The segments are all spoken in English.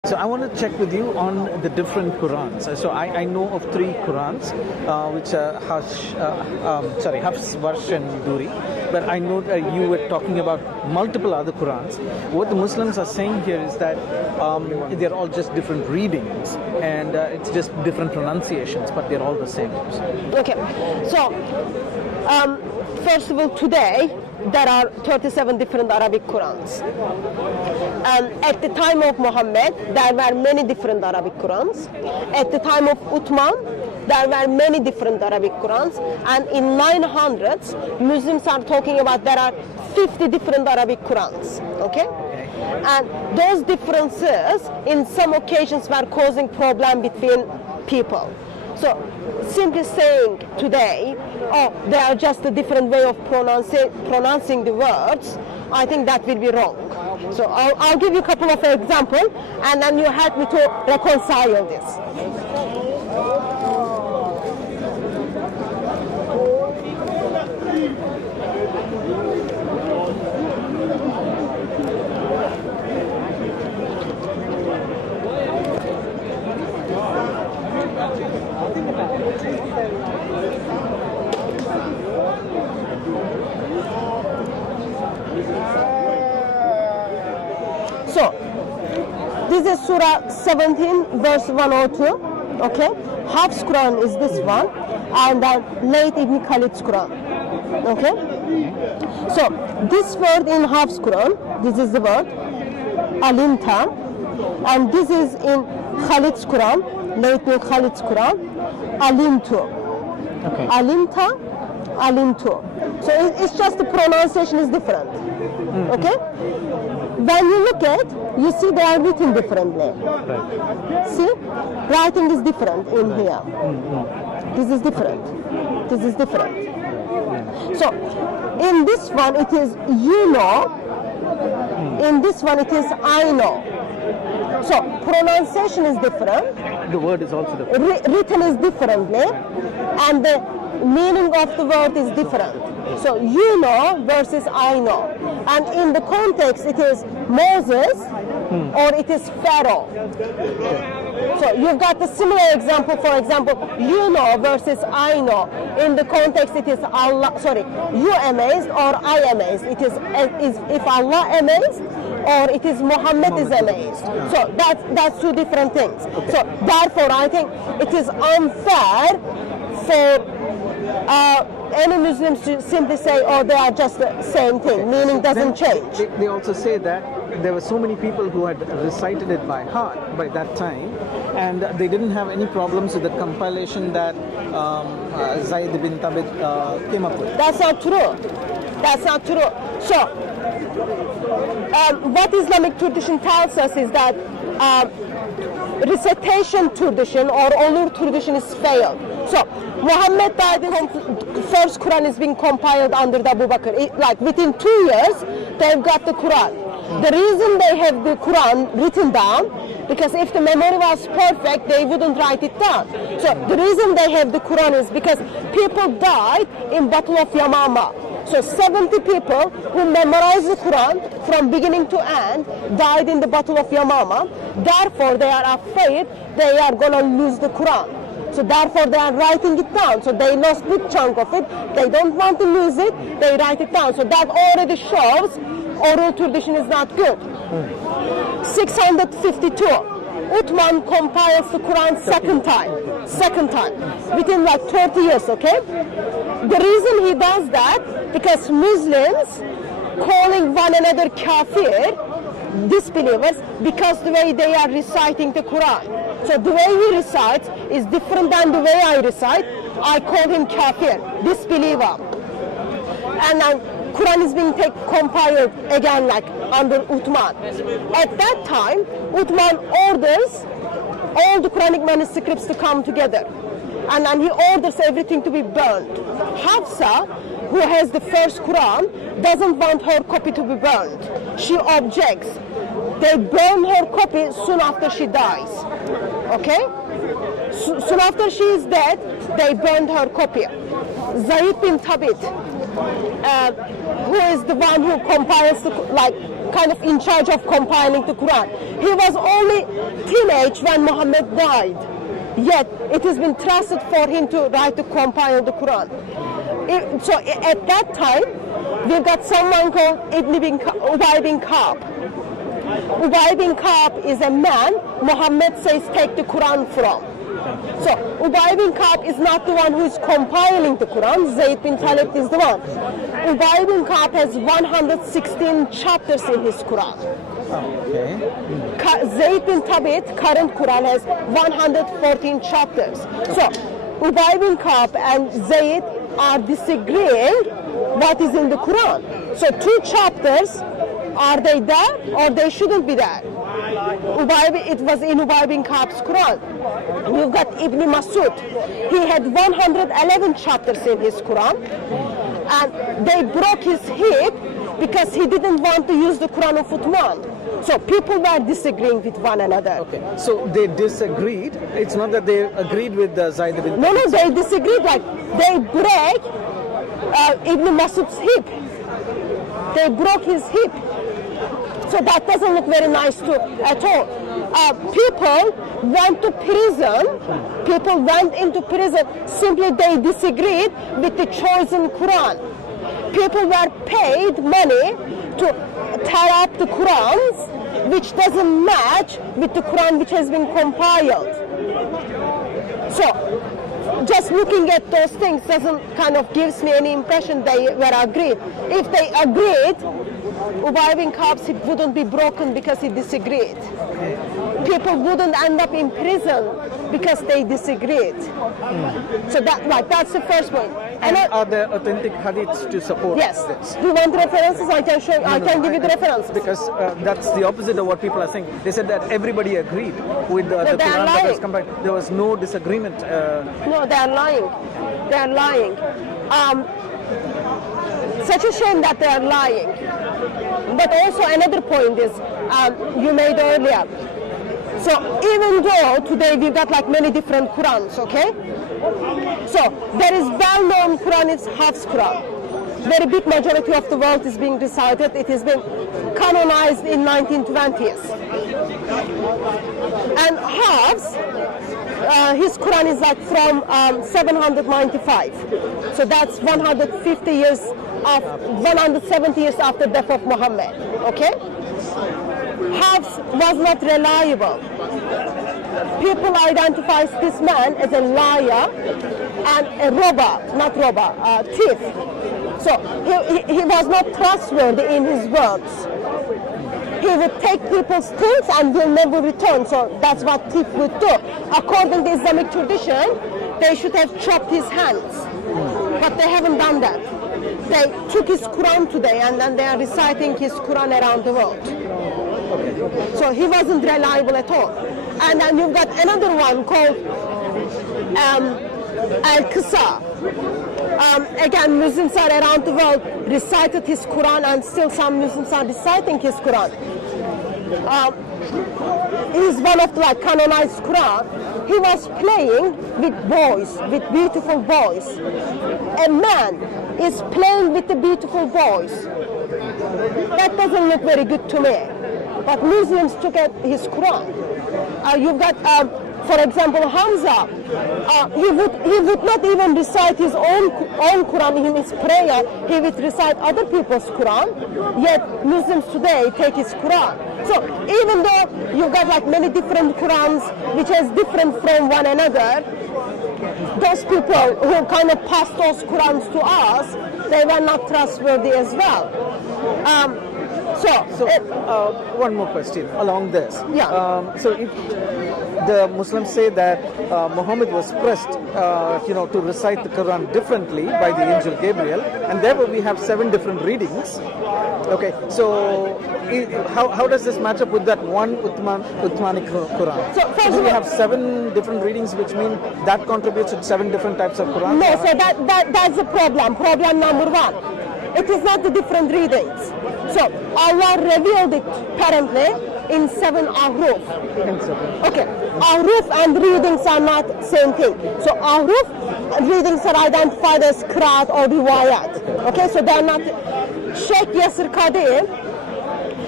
So I want to check with you on the different Qurans. So I know of three Qurans, which are Hafs, Warsh and Duri. But I know that you were talking about multiple other Qurans. What the Muslims are saying here is that they're all just different readings, and it's just different pronunciations, but they're all the same. Okay, so first of all, today there are 37 different Arabic Qurans. At the time of Muhammad, there were many different Arabic Qurans. At the time of Uthman, there were many different Arabic Qurans. And in 900s, Muslims are talking about there are 50 different Arabic Qurans. Okay? And those differences, in some occasions, were causing problem between people. So simply saying today, oh, they are just a different way of pronouncing the words, I think that will be wrong. So I'll give you a couple of examples, and then you help me to reconcile this. So, this is Surah 17, verse 102, okay? Hafs Quran is this one, and then Layth Ibn Khalid's Quran, okay? So, this word in Hafs Quran, this is the word, Alimta, and this is in Khalid's Quran, Layth Ibn Khalid's Quran, Alimtu. Okay. Alimta, Alimtu. So, it's just the pronunciation is different, okay? When you look at, you see they are written differently. Right. See, writing is different in here. This is different. This is different. So, in this one it is you know. In this one it is I know. So, pronunciation is different. The word is also different. Written is differently, and the meaning of the word is different. So you know versus I know. And in the context it is Moses or it is Pharaoh. So you've got the similar example, for example, you know versus I know. In the context it is Allah, sorry, you amazed or I amazed. It is if Allah amazed or it is Muhammad is amazed. So that's two different things. So therefore I think it is unfair for any Muslims to simply say, oh, they are just the same thing, meaning doesn't change. They also say that there were so many people who had recited it by heart by that time, and they didn't have any problems with the compilation that Zayd bin Thabit came up with. That's not true. That's not true. So, what Islamic tradition tells us is that recitation tradition or ulur tradition is failed. So, Muhammad died, first Quran is being compiled under the Abu Bakr. Like within 2 years, they've got the Quran. The reason they have the Quran written down, because if the memory was perfect, they wouldn't write it down. So the reason they have the Quran is because people died in Battle of Yamama. So 70 people who memorized the Quran from beginning to end died in the Battle of Yamama. Therefore, they are afraid they are going to lose the Quran. So therefore they are writing it down. So they lost a big chunk of it. They don't want to lose it. They write it down. So that already shows oral tradition is not good. 652. Uthman compiles the Quran second time. Within like 30 years, okay? The reason he does that, because Muslims calling one another kafir, disbelievers, because the way they are reciting the Quran. So the way he recites is different than the way I recite. I call him kafir, disbeliever. And then Quran is being compiled again like under Uthman. At that time, Uthman orders all the Quranic manuscripts to come together. And then he orders everything to be burned. Hafsa, who has the first Quran, doesn't want her copy to be burned. She objects. They burn her copy soon after she dies. Okay? Soon after she is dead, they burned her copy. Zayd bin Thabit, who is the one who compiles the, like kind of in charge of compiling the Quran. He was only teenage when Muhammad died. Yet it has been trusted for him to write to compile the Quran. So at that time, we've got someone called Ubay bin Ka'b. Ubay bin Ka'b is a man Muhammad says take the Quran from. So Ubay bin Ka'b is not the one who is compiling the Quran. Zayd bin Talib is the one. Ubay bin Ka'b has 116 chapters in his Quran. Okay. Zayd bin Thabit, current Quran, has 114 chapters. So Ubay bin Ka'b and Zayd are disagreeing what is in the Quran. So 2 chapters, are they there or they shouldn't be there? It was in Ubay bin Ka'b's Quran. You've got Ibn Masud. He had 111 chapters in his Quran, and they broke his hip because he didn't want to use the Quran of Uthman. So people were disagreeing with one another. Okay. So they disagreed. It's not that they agreed with Zayd bin. No, they disagreed. Like they break Ibn Masud's hip. They broke his hip. So that doesn't look very nice at all. People went to prison. People went into prison simply they disagreed with the chosen Quran. People were paid money to tear up the Qurans, which doesn't match with the Quran which has been compiled. So, just looking at those things doesn't kind of gives me any impression they were agreed. If they agreed, Ubay bin Ka'b's hip wouldn't be broken because he disagreed. People wouldn't end up in prison because they disagreed. So that's the first point. And are there authentic hadiths to support yes. this? Do you want references? I can show. I can give you the references. Because that's the opposite of what people are saying. They said that everybody agreed with the Quran that was combined. There was no disagreement. No, they are lying. They are lying. Such a shame that they are lying. But also another point is you made earlier. So even though today we've got like many different Qurans, okay? So there is well-known Quran, it's Hafs Quran. Very big majority of the world is being recited. It has been canonized in 1920s. And Hafs, his Quran is like from 795. So that's 150 years, 170 years after the death of Muhammad, okay? Hafs was not reliable. People identify this man as a liar and a thief. So he was not trustworthy in his words. He would take people's things and will never return. So that's what thief would do. According to Islamic tradition, they should have chopped his hands. But they haven't done that. They took his Quran today and then they are reciting his Quran around the world. So he wasn't reliable at all. And then you've got another one called Al-Qisa. Again, Muslims are around the world recited his Quran, and still some Muslims are reciting his Quran. He's one of the canonized Quran. He was playing with boys, with beautiful boys. A man is playing with the beautiful boys. That doesn't look very good to me. But Muslims took at his Quran. You've got, for example, Hamza. He would not even recite his own Quran in his prayer. He would recite other people's Quran. Yet Muslims today take his Quran. So even though you've got like many different Qurans which is different from one another, those people who kind of passed those Qurans to us, they were not trustworthy as well. One more question along this. Yeah. So if the Muslims say that Muhammad was pressed, to recite the Quran differently by the angel Gabriel, and therefore we have 7 different readings. Okay, so how does this match up with that one Uthmanic Quran? So first we have 7 different readings, which mean that contributes to 7 different types of Quran. No, so that's the problem. Problem number 1. It is not the different readings. So Allah revealed it apparently in 7 ahruf. Okay, ahruf and readings are not same thing. So ahruf readings are identified as qiraat or riwayat. Okay, so they are not. Sheikh Yasir Qadir,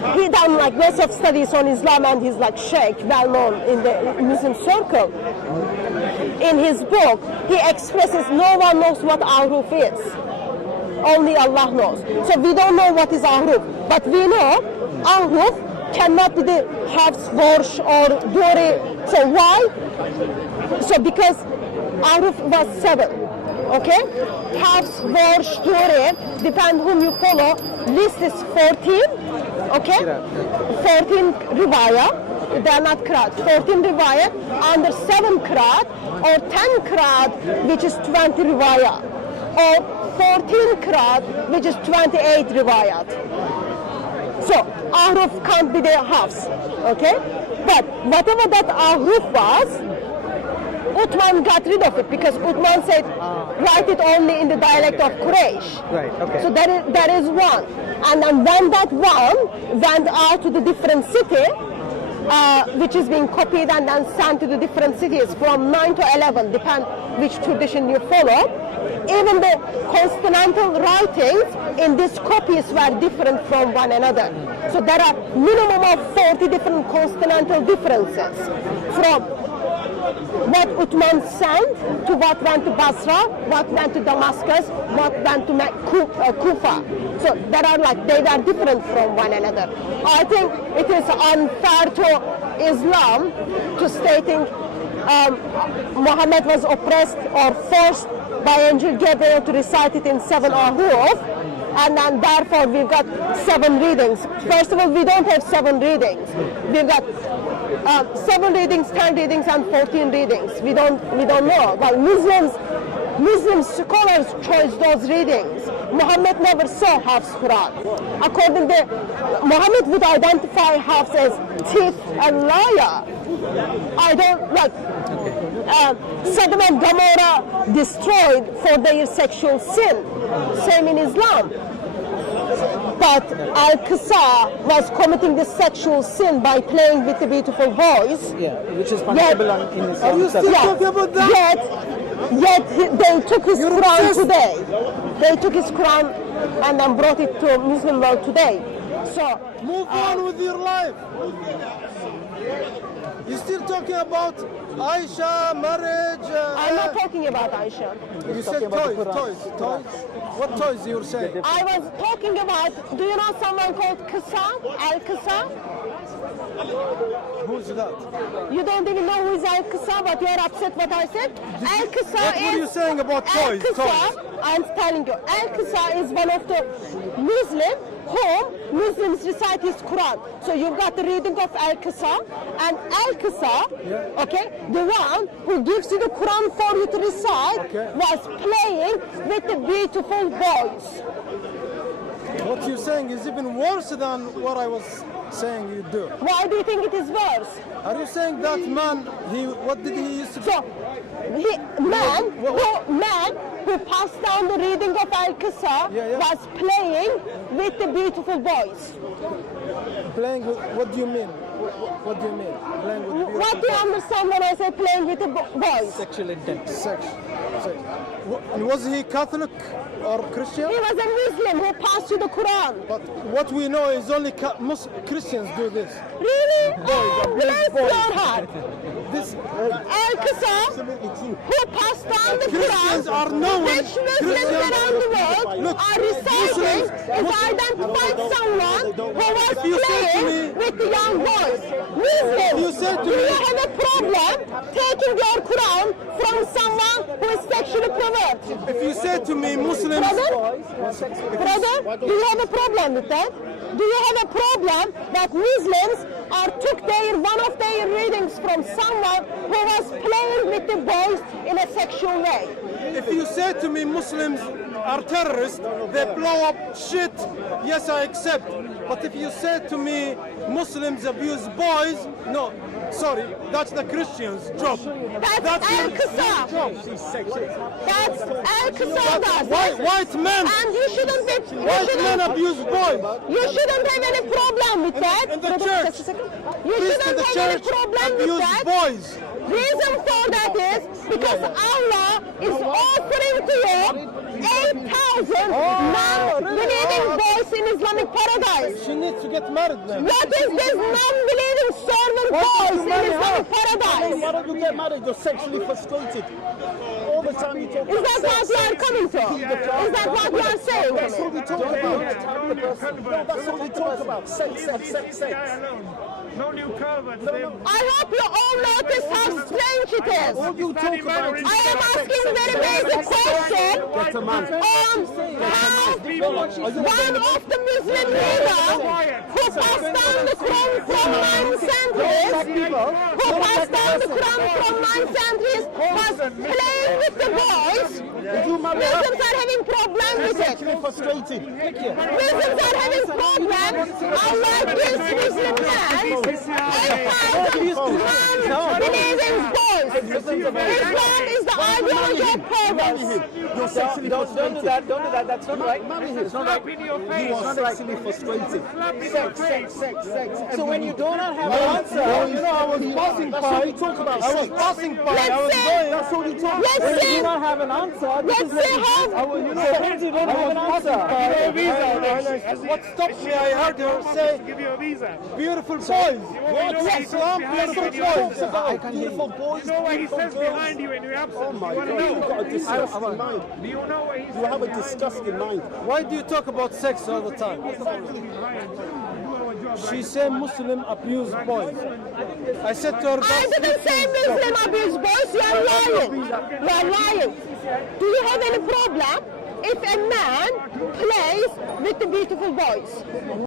he done like lots of studies on Islam, and he's like sheikh, well known in the Muslim circle. In his book, he expresses no one knows what ahruf is. Only Allah knows. So we don't know what is ahruf, but we know ahruf cannot be the hafs, warsh or duri. So why? So because ahruf was 7, okay? Hafs, warsh, duri, depend whom you follow. List is 14, okay? 14 riwayah, they are not qiraat. 14 riwayah under 7 qiraat, or 10 qiraat, which is 20 riwayah, or 14 qiraat, which is 28 riwayat. So ahruf can't be the hafs, okay? But whatever that ahruf was, Uthman got rid of it because Uthman said, write it only in the dialect of Quraysh. Right, okay. So that is one. And then when that one went out to the different city, which is being copied and then sent to the different cities from 9 to 11, depend which tradition you follow, even the consonantal writings in these copies were different from one another. So there are minimum of 40 different consonantal differences from what Uthman sent to what went to Basra, what went to Damascus, what went to Kufa. So there are they were different from one another. I think it is unfair to Islam to stating Muhammad was oppressed or forced by Angel Gabriel to recite it in 7 ahruf, and then therefore we've got 7 readings. First of all, we don't have 7 readings. We've got 7 readings, 10 readings, and 14 readings. We don't know. Well, Muslim scholars chose those readings. Muhammad never saw Hafs Quran. According to Muhammad would identify Hafs as thief and liar. I don't Sodom and Gomorrah destroyed for their sexual sin. Same in Islam. But Al-Qisa was committing this sexual sin by playing with the beautiful boys. Yeah, which is punishable in Islam. Are you still talking about that? Yet they took his Quran today. They took his Quran and then brought it to Muslim world today. So Move on with your life. You're still talking about Aisha, marriage. I'm not talking about Aisha. You said toys. What toys you were saying? I was talking about, do you know someone called Qisa? Al-Qisa? Who's that? You don't even know who is Al-Qisa, but you're upset what I said? Al-Qisa What were you saying about toys? Al-Qisa, I'm telling you, Al-Qisa is one of the Muslim whom Muslims recite his Quran. So you've got the reading of Al-Qisa, and Al-Qisa, okay, the one who gives you the Quran for you to recite, was playing with the beautiful boys. What you're saying is even worse than what I was saying you do. Why do you think it is worse? Are you saying that man, what did he used to do? So, man who passed down the reading of Al-Qisa was playing with the beautiful boys. Playing with, what do you mean? What do you mean? Playing with beautiful What do you understand when I say playing with the boys? Sexual intent. sex. And was he Catholic or Christian? He was a Muslim who passed you the Quran. But what we know is only Christians do this. Really? Oh, bless your heart. This Al-Qasa, who passed down the Christians Quran, are known. which Muslims around the world are reciting, is identified someone who was playing with the young boys. Muslims, do you have a problem taking your Quran from someone who is sexually perverted? If you say to me Muslims, Brother, do you have a problem with that? Do you have a problem that Muslims took one of their readings from someone who was playing with the boys in a sexual way? if you say to me Muslims are terrorists, they blow up shit, yes I accept. But if you say to me Muslims abuse boys, no, sorry, that's the Christians' job. That's Al-Qasa. That's Al-Qasa does. White men. And you shouldn't be. White men abuse boys. You shouldn't have any problem with that. In the church. You Priests in shouldn't the have any church problem with abuse that. boys. Reason for that is because Allah is offering to you 8,000 non-believing boys in Islamic paradise. She needs to get married then. What is this non-believing servant boys in Islamic paradise? Why don't you get married? You're sexually frustrated. All the time you talk Is that what you are coming to? Is that what you are saying to That's all me? we talk about. No, that's all we talk about. Sex, sex, sex, sex. No new converts. I hope you all notice how strange it is. All you talk about is I am sex, asking sex, very sex, basic sex. question Get a man. on how one of the Muslim leaders who passed down the Quran from 9 centuries, was playing with the boys. Muslims are having problems with it. Sexually frustrated. Muslims are having problems. Allah gives Muslim men 8,000 non-believing boys. Islam is the ideology of perverts. You're sexually Don't do frustrated. that. Don't do that. That's not right. Marry him. It's not right. You are sexually frustrated. Sex, sex, sex, sex. So when you do not have an answer, You know, I was passing That's all by. you talk about. I was Sex. passing by. I was Let's say- going. That's all you talk Let's about. see. do not have an answer. This Let's is see how. you know, since you don't have an answer. What stopped me? I heard her say, Give you a visa. beautiful boys. What? Islam, beautiful boys. I can beautiful boys, You know what he beautiful says girls. behind you in your absence. Oh my you want to God, you've know? got a disgusting mind. Do you know what he says? You have a disgusting mind. Why do you talk about sex all the time? She said Muslim abuse boys. I said to her, I didn't say Muslim abuse boys. You are lying. You are lying. Do you have any problem if a man plays with the beautiful boys?